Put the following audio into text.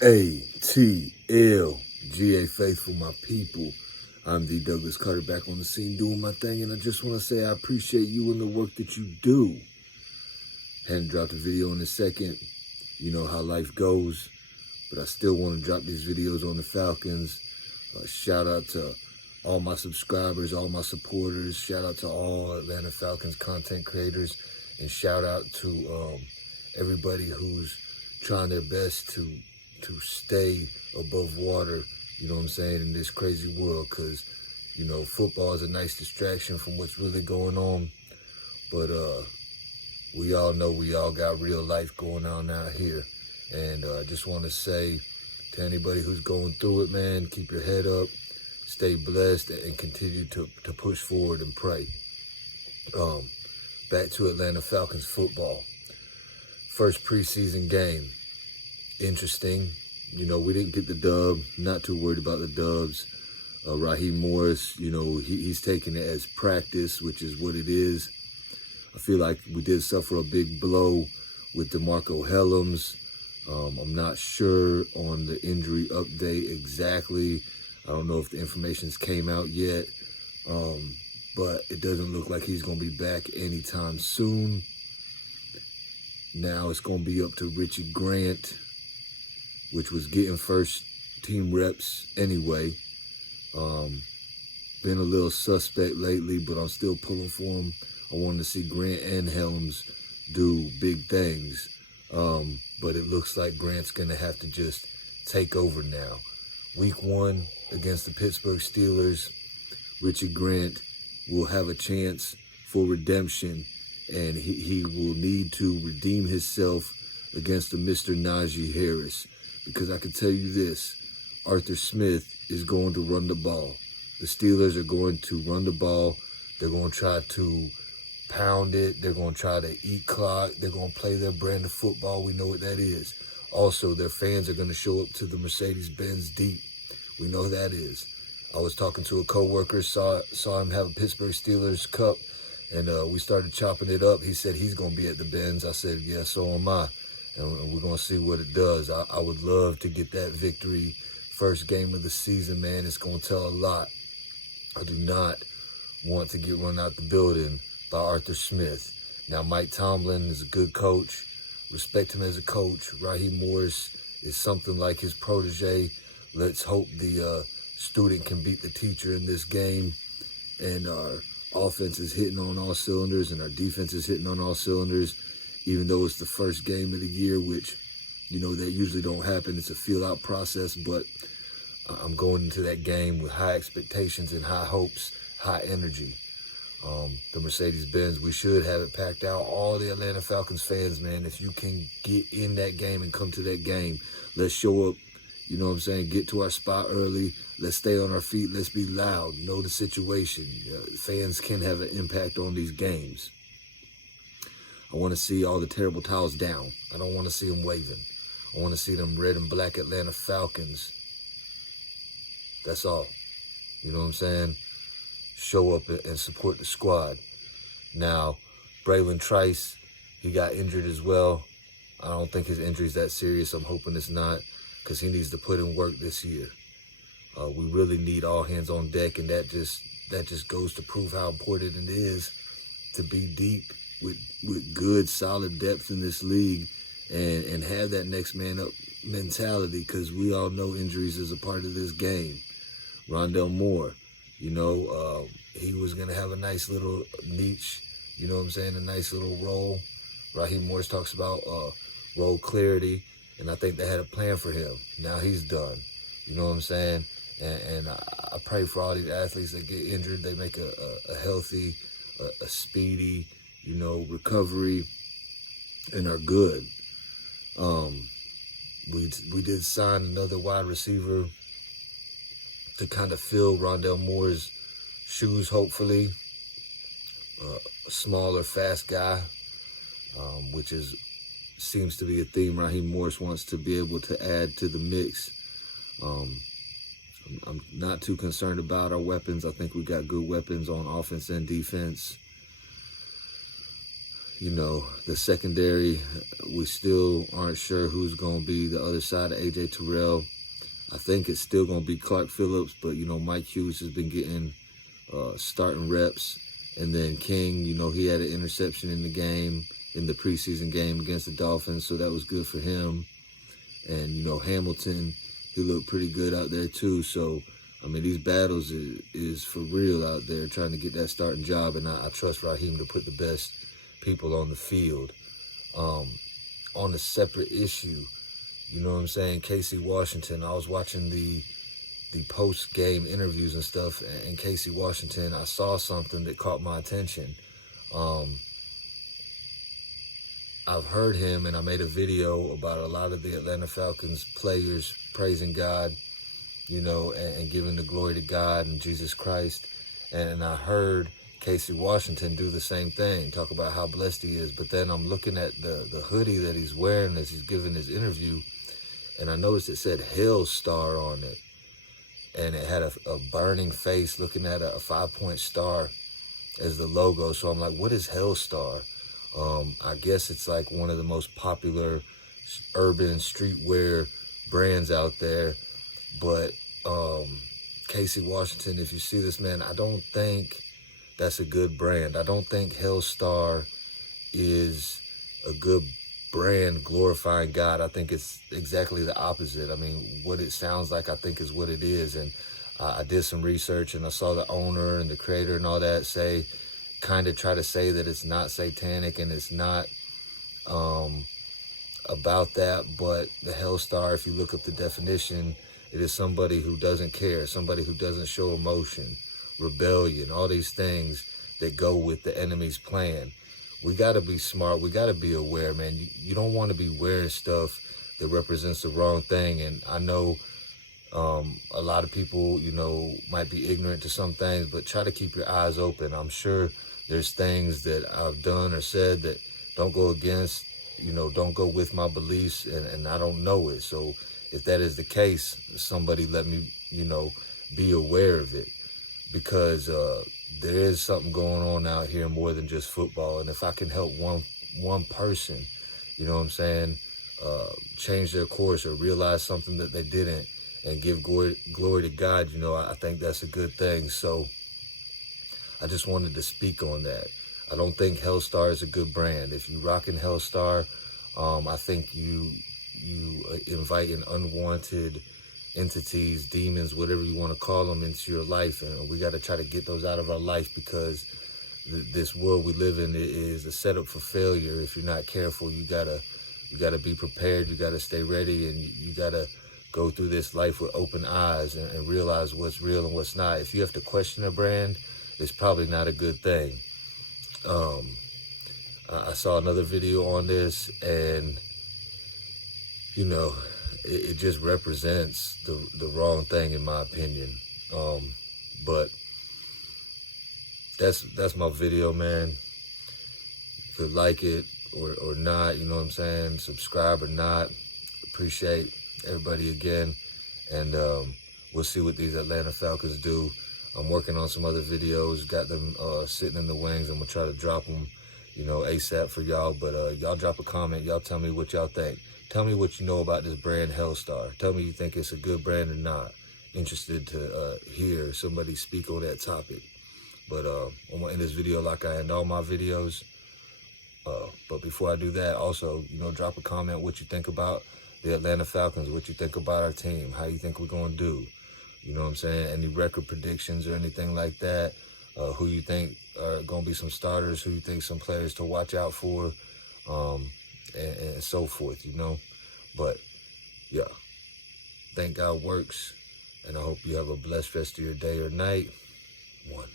ATL.GA Faithful, my people. I'm the Douglas Carter back on the scene doing my thing, and I just want to say I appreciate you and the work that you do. Hadn't dropped a video in a second. You know how life goes, but I still want to drop these videos on the Falcons. Shout out to all my subscribers, all my supporters. Shout out to all Atlanta Falcons content creators, and shout out to everybody who's trying their best to stay above water, you know what I'm saying, in this crazy world, because, you know, football is a nice distraction from what's really going on, but we all know we all got real life going on out here, and I just want to say to anybody who's going through it, man, keep your head up, stay blessed, and continue to push forward and pray. Back to Atlanta Falcons football. First preseason game. Interesting. You know, we didn't get the dub. Not too worried about the dubs. Raheem Morris, you know, he's taking it as practice, which is what it is. I feel like we did suffer a big blow with DeMarco Hellams. I'm not sure on the injury update exactly. I don't know if the information's came out yet. But it doesn't look like he's going to be back anytime soon. Now it's going to be up to Richie Grant, which was getting first team reps anyway. Been a little suspect lately, but I'm still pulling for him. I wanted to see Grant and Helms do big things. But it looks like Grant's going to have to just take over now. Week 1 against the Pittsburgh Steelers, Richie Grant will have a chance for redemption, and he will need to redeem himself against the Mr. Najee Harris. Because I can tell you this, Arthur Smith is going to run the ball. The Steelers are going to run the ball. They're going to try to pound it. They're going to try to eat clock. They're going to play their brand of football. We know what that is. Also, their fans are going to show up to the Mercedes-Benz Deep. We know that is. I was talking to a coworker, saw him have a Pittsburgh Steelers cup, and we started chopping it up. He said he's going to be at the Benz. I said, yeah, so am I. And we're going to see what it does. I would love to get that victory. First game of the season, man. It's going to tell a lot. I do not want to get run out the building by Arthur Smith. Now, Mike Tomlin is a good coach. Respect him as a coach. Raheem Morris is something like his protege. Let's hope the student can beat the teacher in this game. And our offense is hitting on all cylinders, and our defense is hitting on all cylinders. Even though it's the first game of the year, which, you know, that usually don't happen. It's a feel-out process, but I'm going into that game with high expectations and high hopes, high energy. The Mercedes-Benz, we should have it packed out. All the Atlanta Falcons fans, man, if you can get in that game and come to that game, let's show up, you know what I'm saying, get to our spot early. Let's stay on our feet. Let's be loud. Know the situation. Fans can have an impact on these games. I want to see all the terrible towels down. I don't want to see them waving. I want to see them red and black Atlanta Falcons. That's all. You know what I'm saying? Show up and support the squad. Now, Braylon Trice, he got injured as well. I don't think his injury's that serious. I'm hoping it's not, because he needs to put in work this year. We really need all hands on deck, and that just goes to prove how important it is to be deep with good, solid depth in this league, and have that next man up mentality, because we all know injuries is a part of this game. Rondell Moore, you know, he was going to have a nice little niche, you know what I'm saying, a nice little role. Raheem Morris talks about role clarity, and I think they had a plan for him. Now he's done, you know what I'm saying? And I pray for all these athletes that get injured, they make a healthy, a speedy, you know, recovery, and are good. We did sign another wide receiver to kind of fill Rondell Moore's shoes, hopefully. A smaller, fast guy, which seems to be a theme Raheem Morris wants to be able to add to the mix. I'm not too concerned about our weapons. I think we got good weapons on offense and defense. You know, the secondary, we still aren't sure who's going to be the other side of A.J. Terrell. I think it's still going to be Clark Phillips, but, you know, Mike Hughes has been getting starting reps. And then King, you know, he had an interception in the game, in the preseason game against the Dolphins, so that was good for him. And, you know, Hamilton, he looked pretty good out there too. So, I mean, these battles is for real out there, trying to get that starting job. And I trust Raheem to put the best people on the field. On a separate issue, you know what I'm saying, Casey Washington, I was watching the post-game interviews and stuff, and Casey Washington, I saw something that caught my attention. I've heard him, and I made a video about a lot of the Atlanta Falcons players praising God, you know, and giving the glory to God and Jesus Christ. And I heard Casey Washington do the same thing, talk about how blessed he is. But then I'm looking at the hoodie that he's wearing as he's giving his interview, and I noticed it said Hell Star on it. And it had a burning face looking at a 5-point star as the logo. So I'm like, what is Hell Star? I guess it's like one of the most popular urban streetwear brands out there. But Casey Washington, if you see this, man, I don't think that's a good brand. I don't think Hell Star is a good brand glorifying God. I think it's exactly the opposite. I mean, what it sounds like, I think, is what it is. And I did some research, and I saw the owner and the creator and all that kind of try to say that it's not satanic and it's not about that. But the Hell Star, if you look up the definition, it is somebody who doesn't care, somebody who doesn't show emotion, rebellion, all these things that go with the enemy's plan. We got to be smart. We got to be aware, man. You don't want to be wearing stuff that represents the wrong thing. And I know a lot of people, you know, might be ignorant to some things, but try to keep your eyes open. I'm sure there's things that I've done or said that don't go against, you know, don't go with my beliefs, and I don't know it. So if that is the case, somebody let me, you know, be aware of it, because there is something going on out here more than just football. And if I can help one person, you know what I'm saying, change their course or realize something that they didn't and give glory to God, you know, I think that's a good thing. So I just wanted to speak on that. I don't think Hell Star is a good brand. If you rockin' Hell Star, I think you inviting unwanted entities, demons, whatever you want to call them, into your life. And we got to try to get those out of our life, because this world we live in is a setup for failure. If you're not careful, you gotta be prepared. You gotta stay ready, and you gotta go through this life with open eyes and realize what's real and what's not. If you have to question a brand, it's probably not a good thing. I saw another video on this, and you know, it just represents the wrong thing, in my opinion. But that's my video, man. You could like it or not, you know what I'm saying? Subscribe or not. Appreciate everybody again. And we'll see what these Atlanta Falcons do. I'm working on some other videos, got them sitting in the wings. I'm gonna try to drop them, you know, ASAP for y'all. But y'all drop a comment. Y'all tell me what y'all think. Tell me what you know about this brand Hell Star. Tell me you think it's a good brand or not. Interested to hear somebody speak on that topic. But I'm gonna end this video like I end all my videos. But before I do that, also, you know, drop a comment what you think about the Atlanta Falcons, what you think about our team, how you think we're gonna do. You know what I'm saying? Any record predictions or anything like that? Who you think are gonna be some starters? Who you think some players to watch out for? And so forth, you know. But yeah, thank God works, and I hope you have a blessed rest of your day or night. One.